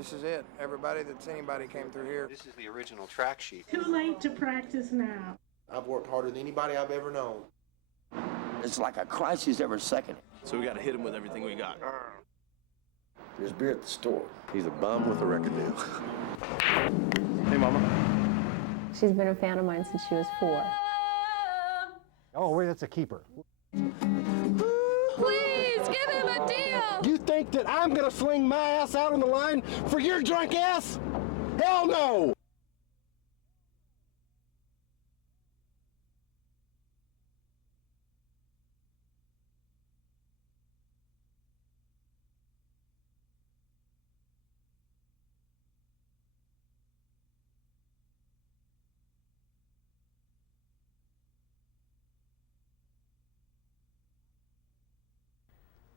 This is it. Everybody that's anybody came through here. This is the original track sheet. Too late to practice now. I've worked harder than anybody I've ever known. It's like a crisis every second. So we got to hit him with everything we got. There's beer at the store. He's a bum with a record deal. Hey, Mama. She's been a fan of mine since she was 4. Oh, wait, that's a keeper. Please, give him a deal! You think that I'm gonna fling my ass out on the line for your drunk ass? Hell no!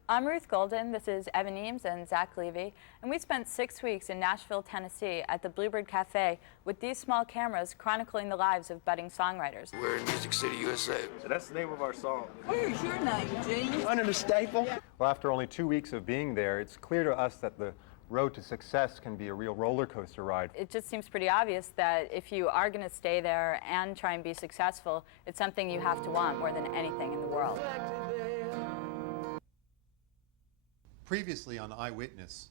I'm Ruth Golden, this is Evan Eames and Zach Levy, and we spent 6 weeks in Nashville, Tennessee at the Bluebird Cafe with these small cameras chronicling the lives of budding songwriters. We're in Music City, USA. So that's the name of our song. Where's your name, Gene? Under the staple. Well, after only 2 weeks of being there, it's clear to us that the road to success can be a real roller coaster ride. It just seems pretty obvious that if you are going to stay there and try and be successful, it's something you have to want more than anything in the world. Previously on Eyewitness,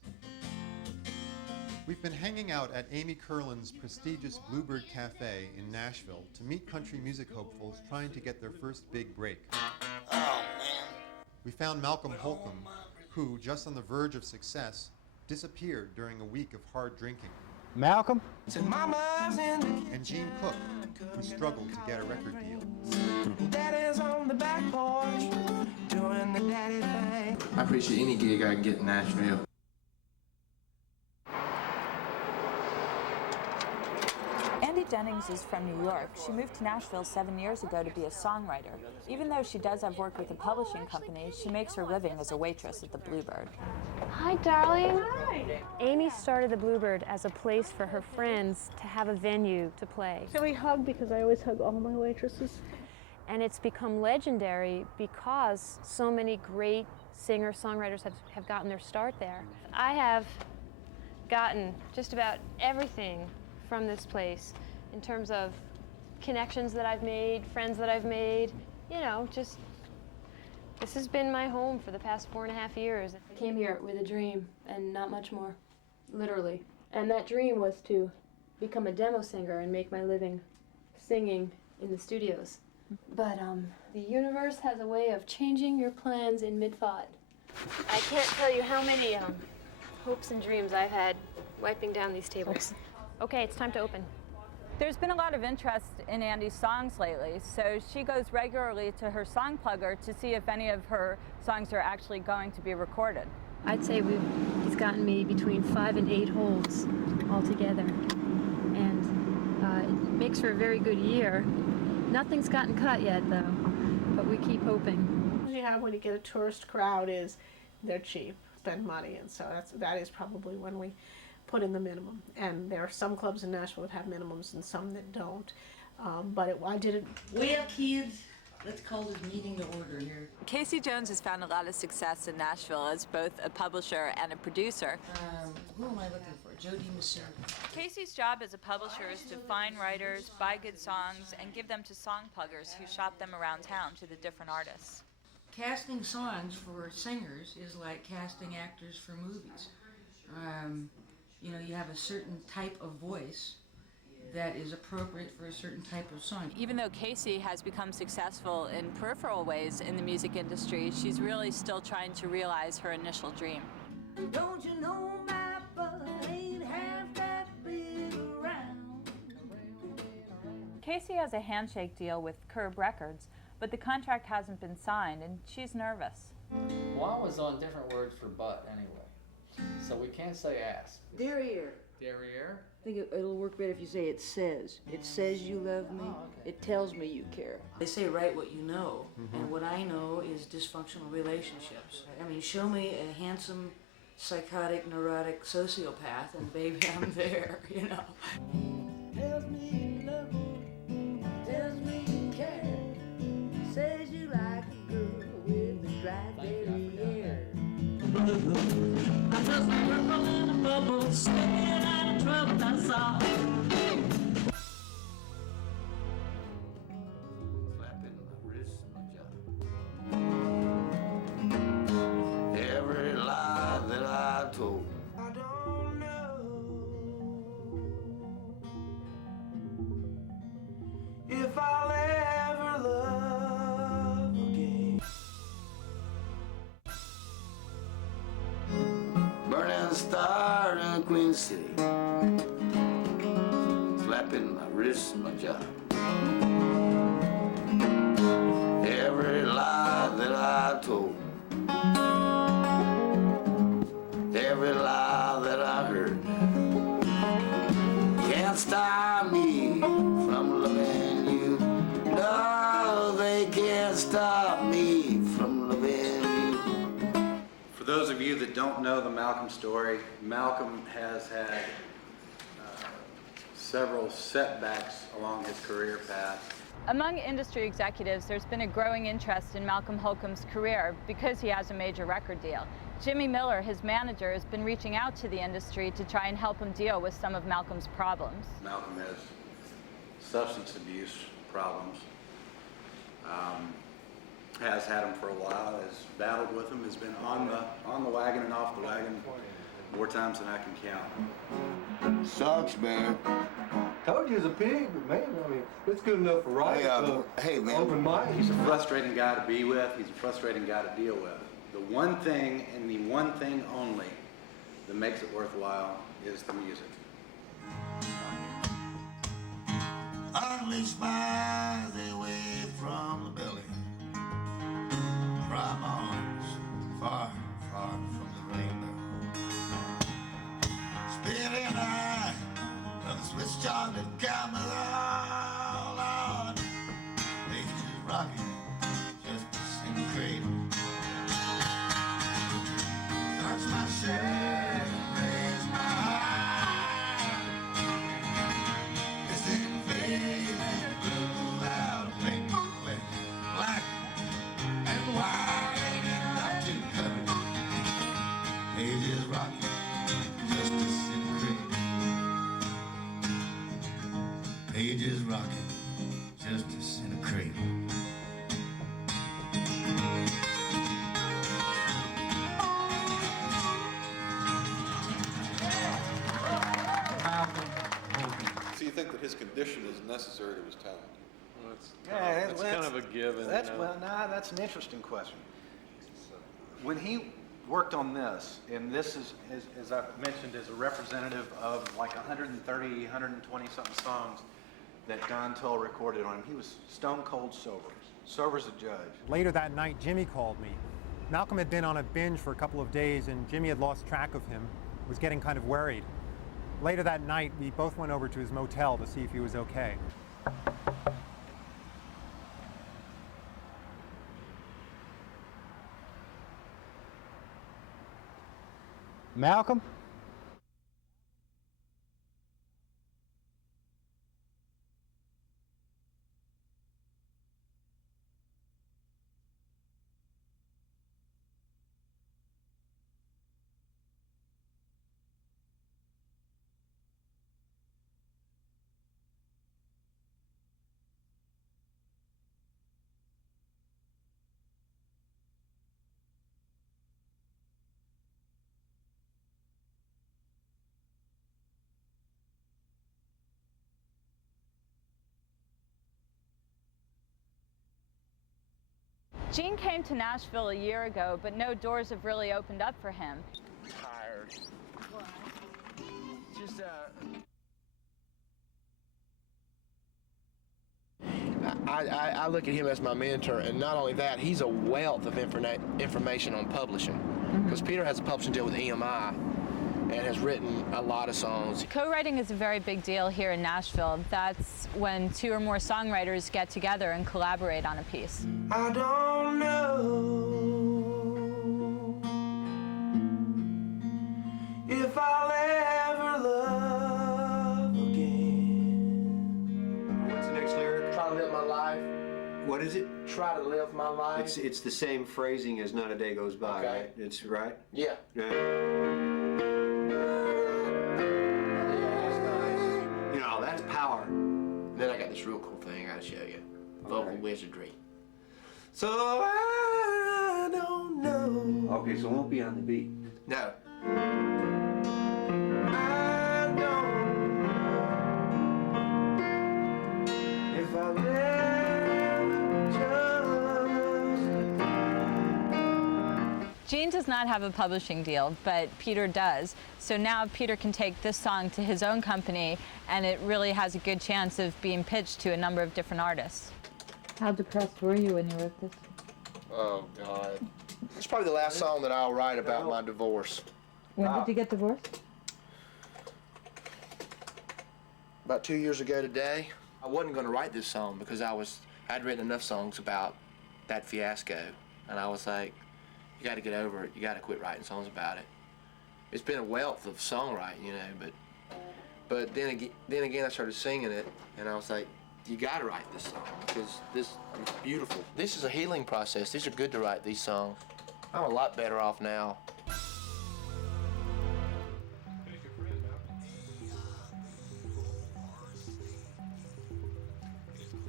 we've been hanging out at Amy Curlin's prestigious Bluebird Cafe in Nashville to meet country music hopefuls trying to get their first big break. We found Malcolm Holcomb, who, just on the verge of success, disappeared during a week of hard drinking. Malcolm? And Gene Cook, who struggled to get a record deal. Daddy's on the back porch, doing the daddy thing. I appreciate any gig I can get in Nashville. Andy Jennings is from New York. She moved to Nashville 7 years ago to be a songwriter. Even though she does have work with a publishing company, she makes her living as a waitress at the Bluebird. Hi, darling. Hi. Amy started the Bluebird as a place for her friends to have a venue to play. Can we hug? Because I always hug all my waitresses. And it's become legendary because so many great singer-songwriters have gotten their start there. I have gotten just about everything from this place in terms of connections that I've made, friends that I've made, you know, just this has been my home for the past 4.5 years. I came here with a dream and not much more, literally. And that dream was to become a demo singer and make my living singing in the studios. But the universe has a way of changing your plans in mid-thought. I can't tell you how many hopes and dreams I've had wiping down these tables. Okay, it's time to open. There's been a lot of interest in Andy's songs lately, so she goes regularly to her song plugger to see if any of her songs are actually going to be recorded. I'd say he's gotten me between 5 and 8 holds altogether. And it makes for a very good year. Nothing's gotten cut yet, though, but we keep hoping. What you have when you get a tourist crowd is they're cheap, spend money, and so that is probably when we put in the minimum. And there are some clubs in Nashville that have minimums and some that don't. But I did it. Well, kids, let's call this meeting to order here. Casey Jones has found a lot of success in Nashville as both a publisher and a producer. Who am I looking for? Jody Masood. Casey's job as a publisher is to find writers, buy good songs, and give them to song pluggers who shop them around town to the different artists. Casting songs for singers is like casting actors for movies. You know, you have a certain type of voice that is appropriate for a certain type of song. Even though Casey has become successful in peripheral ways in the music industry, she's really still trying to realize her initial dream. Don't you know my butt ain't half that big around? Casey has a handshake deal with Curb Records, but the contract hasn't been signed, and she's nervous. One was on different words for butt anyway, so we can't say ass. Derriere. Derriere? I think it'll work better if you say it says. It says you love me. Oh, okay. It tells me you care. They say write what you know, and what I know is dysfunctional relationships. I mean, show me a handsome, psychotic, neurotic sociopath, and baby, I'm there, you know. Tells me you love me, tells me you care, says you like a girl with a dry derriere. I'm just a purple in a bubble, staying out of trouble, that's all. Slapping my wrist and my jaw. Every lie that I told. I don't know if I'll ever love again. Burning star in Queen City. Slapping my wrist and my jaw. Every lie that I told. Every lie that I heard. Can't stop me from loving you. No, they can't stop me from loving you. For those of you that don't know the Malcolm story, Malcolm has had several setbacks along his career path. Among industry executives, there's been a growing interest in Malcolm Holcomb's career because he has a major record deal. Jimmy Miller, his manager, has been reaching out to the industry to try and help him deal with some of Malcolm's problems. Malcolm has substance abuse problems, has had them for a while, has battled with them, has been on the wagon and off the wagon more times than I can count. Sucks, man. Told you he was a pig, but man, I mean, it's good enough for right. Hey, man. Open mind. He's a frustrating guy to be with. He's a frustrating guy to deal with. The one thing and the one thing only that makes it worthwhile is the music. Unleash my away from the belly. Dry my arms far, far from the rainbow. Spinning high of the Swiss chocolate camera, Lord. They just rocking just to sing cradle. Touch my shirt, raise my eye. This invading blue out of pink, black and white ain't enough to cover. They just rocking just to sing cradle. Pages rocking just to sing a cradle. So you think that his condition is necessary to his talent? That's kind of a given. That's, well, nah, that's an interesting question. When he worked on this, and this is, as I mentioned, is a representative of like 130, 120 something songs that Don Toll recorded on him. He was stone cold sober as a judge. Later that night, Jimmy called me. Malcolm had been on a binge for a couple of days, and Jimmy had lost track of him, was getting kind of worried. Later that night, we both went over to his motel to see if he was okay. Malcolm? Gene came to Nashville a year ago, but no doors have really opened up for him. Tired. Why? Just, I look at him as my mentor, and not only that, he's a wealth of information on publishing. Because Peter has a publishing deal with EMI and has written a lot of songs. Co-writing is a very big deal here in Nashville. That's when two or more songwriters get together and collaborate on a piece. I don't know if I'll ever love again. What's the next lyric? Trying to live my life. What is it? try to live my life. It's the same phrasing as "Not a Day Goes By," Okay. right? It's right. Yeah. Yeah. You know, that's power. And then I got this real cool thing I gotta show you. Vocal wizardry. So I don't know. Okay, so it won't be on the beat. No. I don't know if I'll ever trust. Gene does not have a publishing deal, but Peter does. So now Peter can take this song to his own company, and it really has a good chance of being pitched to a number of different artists. How depressed were you when you wrote this? Oh, God. It's probably the last song that I'll write about my divorce. When did you get divorced? About 2 years ago today. I wasn't going to write this song because I'd written enough songs about that fiasco, and I was like, you got to get over it. You got to quit writing songs about it. It's been a wealth of songwriting, you know, but then again I started singing it, and I was like, you got to write this song because this is beautiful. This is a healing process. These are good to write, these songs. I'm a lot better off now.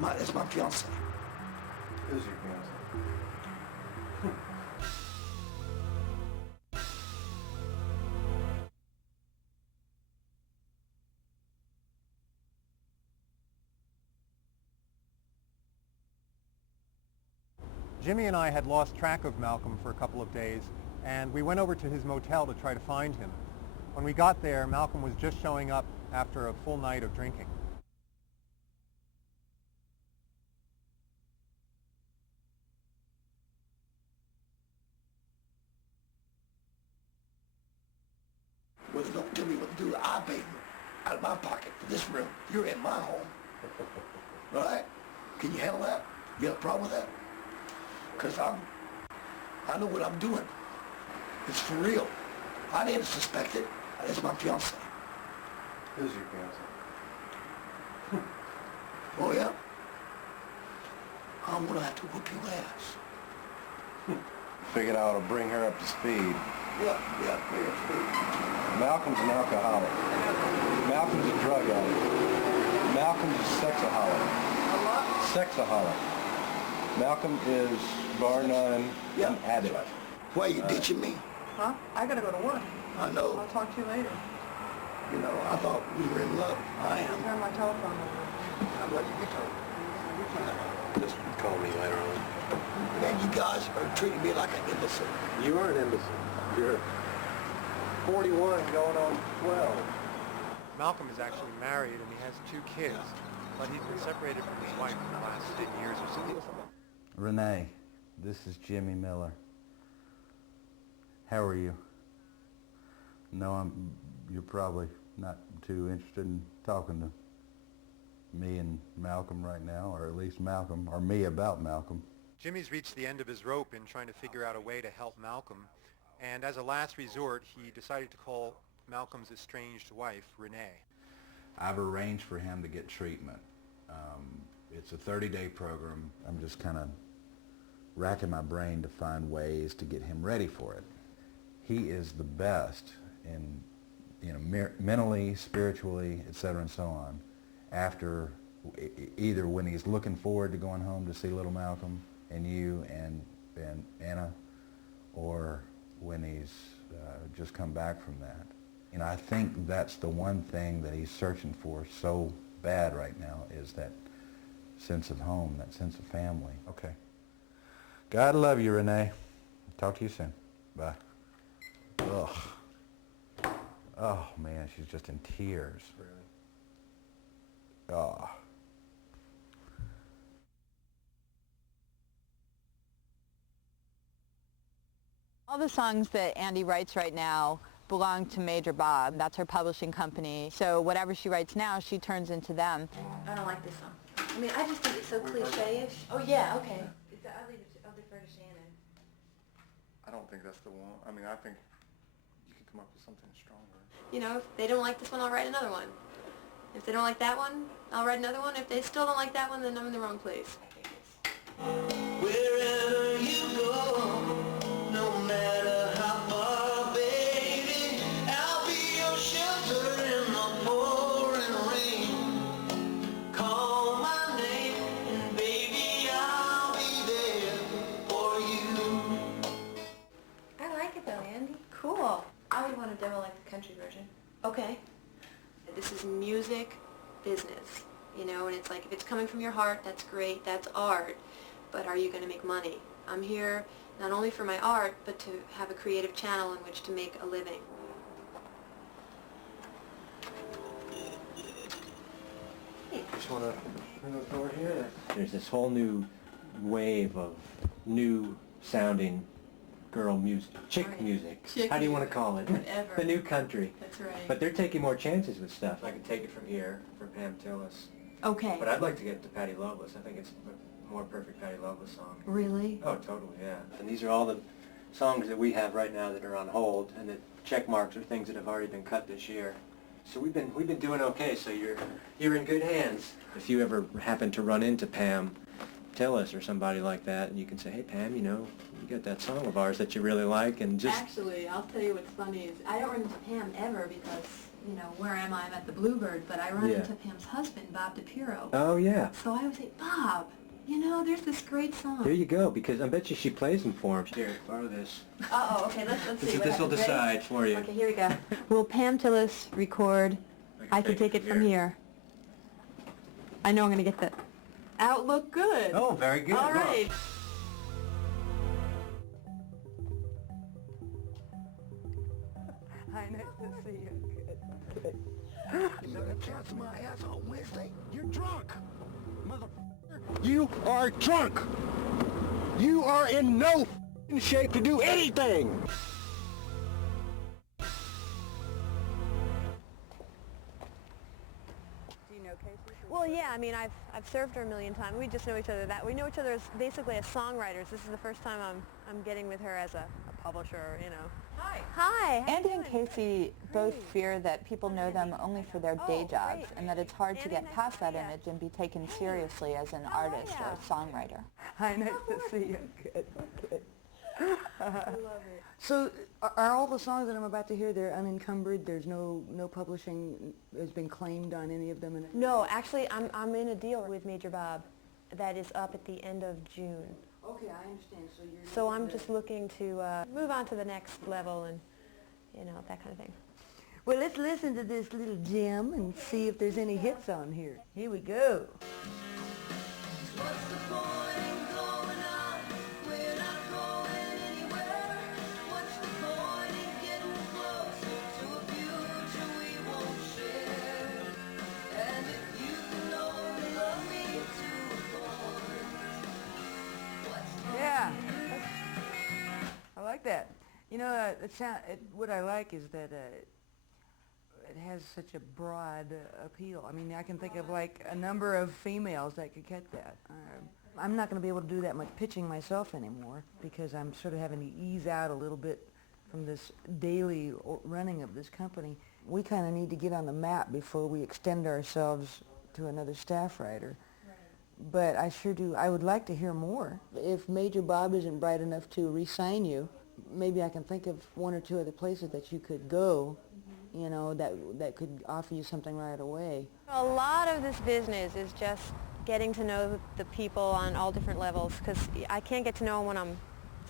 That's my fiance. Who's your fiance? Jimmy and I had lost track of Malcolm for a couple of days, and we went over to his motel to try to find him. When we got there, Malcolm was just showing up after a full night of drinking. Well, don't tell me what to do. I paid out of my pocket for this room. You're in my home. All right? Can you handle that? You have a problem with that? Because I know what I'm doing. It's for real. I didn't suspect it. That's my fiance. Who's your fiance? Oh, yeah? I'm gonna have to whoop your ass. Figured I ought to bring her up to speed. Yeah, bring her up to speed. Malcolm's an alcoholic. Malcolm's a drug addict. Malcolm's a sexaholic. A what? Sexaholic. Malcolm is, bar none, an addict. Why are you ditching me? Huh? I gotta go to work. I know. I'll talk to you later. You know, I thought we were in love. I am. Here's my telephone number. How about you get told? Just call me later on. Man, you guys are treating me like an imbecile. You are an imbecile. You're 41 going on 12. Malcolm is actually married and he has 2 kids, but he's been separated from his wife for the last 10 years or so. Renee, this is Jimmy Miller. How are you? No, you're probably not too interested in talking to me and Malcolm right now, or at least Malcolm, or me about Malcolm. Jimmy's reached the end of his rope in trying to figure out a way to help Malcolm, and as a last resort, he decided to call Malcolm's estranged wife, Renee. I've arranged for him to get treatment. It's a 30-day program. I'm just kind of racking my brain to find ways to get him ready for it. He is the best in, mentally, spiritually, etc., and so on, after either when he's looking forward to going home to see little Malcolm and you and Anna, or when he's just come back from that. And I think that's the one thing that he's searching for so bad right now, is that sense of home, that sense of family. Okay. God love you, Renee. Talk to you soon. Bye. Ugh. Oh, man, she's just in tears. Really? Oh. All the songs that Andy writes right now belong to Major Bob. That's her publishing company. So whatever she writes now, she turns into them. I don't like this song. I mean, I just think it's so cliche-ish. Oh, yeah, okay. I'll defer to Shannon. I don't think that's the one. I mean, I think you can come up with something stronger. You know, if they don't like this one, I'll write another one. If they don't like that one, I'll write another one. If they still don't like that one, then I'm in the wrong place. Wherever you go, no matter how far, baby, I'll be your shelter in the pouring rain. Call my name and baby, I'll be there for you. I like it though, Andy. Cool. I would want to demo like the country version. Okay. This is music business, you know, and it's like if it's coming from your heart, that's great, that's art, but are you going to make money? I'm here not only for my art, but to have a creative channel in which to make a living. Just want to bring the door here. There's this whole new wave of new sounding girl music, chick music. Chick How do you want to music. call it? Whatever. The new country. That's right. But they're taking more chances with stuff. I can take it from here for Pam Tillis. Okay. But I'd like to get to Patti Loveless. I think it's a more perfect Patti Loveless song. Really? Oh, totally, yeah. And these are all the songs that we have right now that are on hold, and the check marks are things that have already been cut this year. So we've been doing okay. So you're in good hands. If you ever happen to run into Pam Tillis or somebody like that, and you can say, hey Pam, you know, you got that song of ours that you really like, and just Actually, I'll tell you what's funny is I don't run into Pam ever because, you know, where am I? I'm at the Bluebird, but I run Yeah. into Pam's husband, Bob DePiro. oh yeah. So I would say, Bob, you know, there's this great song. There you go, because I bet you she plays them for him. Here, borrow this. Uh-oh, okay, let's see. This will Ready? decide for you. Okay, here we go. Will Pam Tillis record I Can Take It From Here? I know I'm going to get the outlook good. Oh, very good. All Look. right. Hi, nice to see you. You know that chance my ass on Wednesday? You're drunk, motherfucker. You are drunk. You are in no f***ing shape to do anything. Do you know Casey? Well, yeah, I mean, I've served her a million times. We just know each other we know each other as basically as songwriters. This is the first time I'm getting with her as a publisher, you know. Hi. Hi. how Andy you and doing? Casey both fear that people know them only for their day jobs and that it's hard to get past that image and be taken seriously as an artist or a songwriter. Hi, nice to see you. Good, good. I love it. So are all the songs that I'm about to hear, they're unencumbered? There's no publishing has been claimed on any of them? No, actually, I'm in a deal with Major Bob that is up at the end of June. Okay, I understand. So I'm just looking to move on to the next level and, you know, that kind of thing. Well, let's listen to this little gem and see if there's any hits on here. Here we go. What's the point in going on? We're not going anywhere. What's the point in getting closer to a future we won't share? And if you can only love me to a point, what's the Yeah, I like that. You know, what I like is that it has such a broad appeal. I mean, I can think of like a number of females that could get that. I'm not going to be able to do that much pitching myself anymore because I'm sort of having to ease out a little bit from this daily running of this company. We kind of need to get on the map before we extend ourselves to another staff writer. But I sure do. I would like to hear more. If Major Bob isn't bright enough to re-sign you, maybe I can think of one or two other places that you could go, you know, that could offer you something right away. A lot of this business is just getting to know the people on all different levels because I can't get to know them when I'm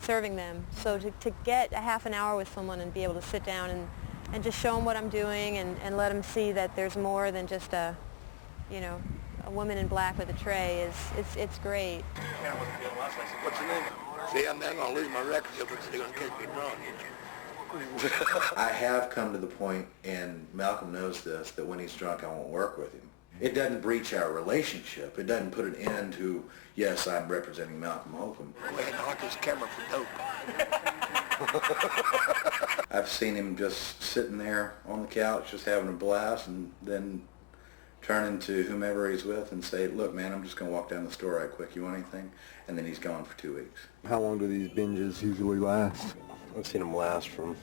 serving them. So to get a half an hour with someone and be able to sit down and just show them what I'm doing and let them see that there's more than just a, you know, a woman in black with a tray it's great. What's your name? See, I'm not going to lose my record deal because they're going to catch me drunk. I have come to the point, and Malcolm knows this, that when he's drunk I won't work with him. It doesn't breach our relationship. It doesn't put an end to, yes, I'm representing Malcolm Holcomb. Go ahead and hawk his camera for dope. I've seen him just sitting there on the couch just having a blast and then turn into whomever he's with and say, look, man, I'm just going to walk down the store right quick. You want anything? And then he's gone for 2 weeks. How long do these binges usually last? I've seen them last from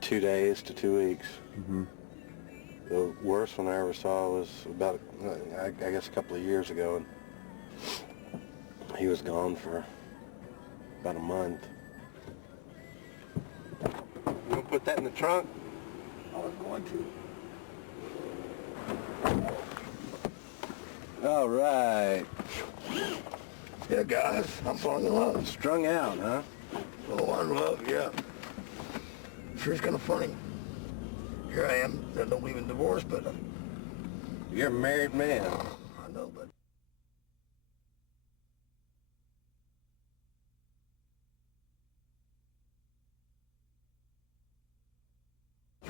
2 days to 2 weeks. Mm-hmm. The worst one I ever saw was about, I guess, a couple of years ago. And He was gone for about a month. You gonna put that in the trunk? I was going to. All right. Yeah, guys, I'm falling in love. Strung out, huh? Oh, I'm in love, yeah. Sure is kind of funny. Here I am. I don't believe in divorce, but You're a married man. I know, but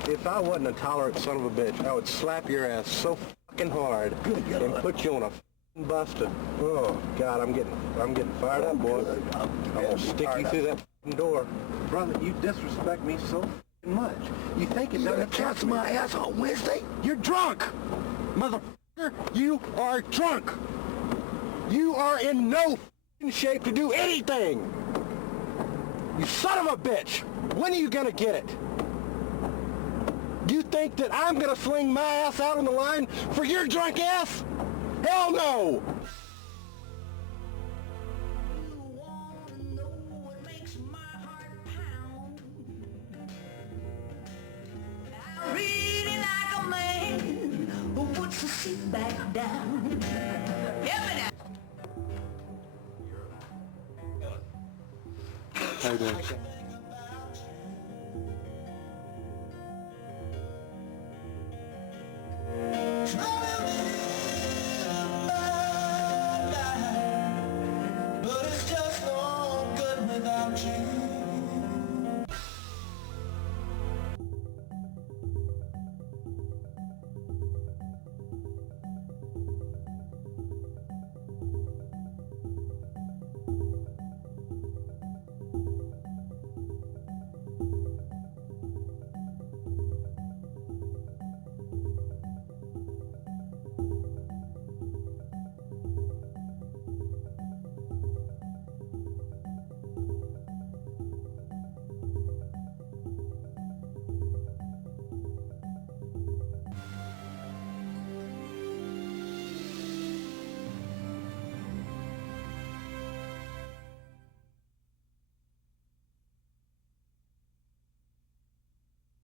if I wasn't a tolerant son of a bitch, I would slap your ass so fucking hard and put you on a fucking buster. Oh God, I'm getting fired up, boy. I'm gonna stick you through that fucking door, brother. You disrespect me so fucking much. You think it doesn't cancel my ass on Wednesday? You're drunk, motherfucker. You are drunk. You are in no fucking shape to do anything. You son of a bitch. When are you gonna get it? You think that I'm gonna sling my ass out on the line for your drunk ass? Hell no! I really like a man who puts the seat back down. Help me now. How you doing?